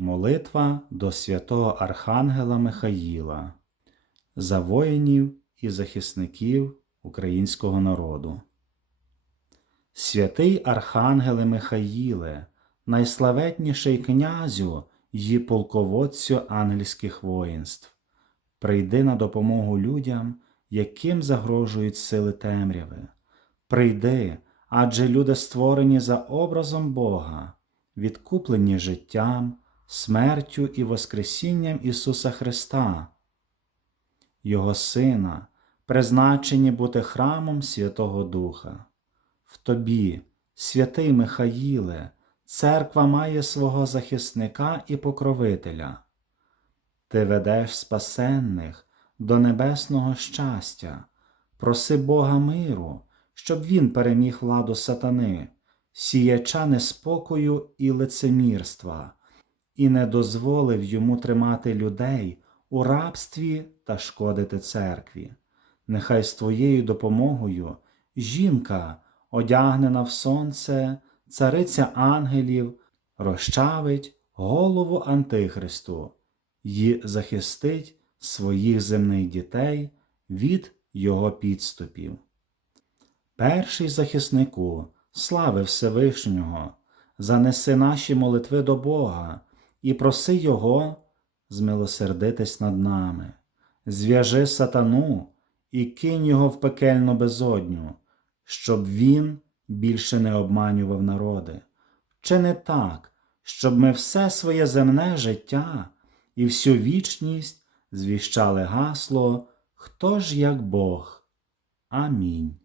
Молитва до святого Архангела Михаїла за воїнів і захисників українського народу. Святий Архангеле Михаїле, найславетніший князю й полководцю ангельських воїнств, прийди на допомогу людям, яким загрожують сили темряви. Прийди, адже люди створені за образом Бога, відкуплені життям, смертю і Воскресінням Ісуса Христа, Його Сина, призначені бути храмом Святого Духа. В тобі, святий Михаїле, церква має свого захисника і покровителя. Ти ведеш спасенних до небесного щастя, проси Бога миру, щоб він переміг владу сатани, сіяча неспокою і лицемірства, і не дозволив йому тримати людей у рабстві та шкодити церкві. Нехай з твоєю допомогою жінка, одягнена в сонце, цариця ангелів, розчавить голову Антихристу й захистить своїх земних дітей від його підступів. Перший захиснику, слави Всевишнього, занеси наші молитви до Бога і проси Його змилосердитись над нами, зв'яжи сатану і кинь його в пекельну безодню, щоб він більше не обманював народи. Чи не так, щоб ми все своє земне життя і всю вічність звіщали гасло Хто ж як Бог? Амінь.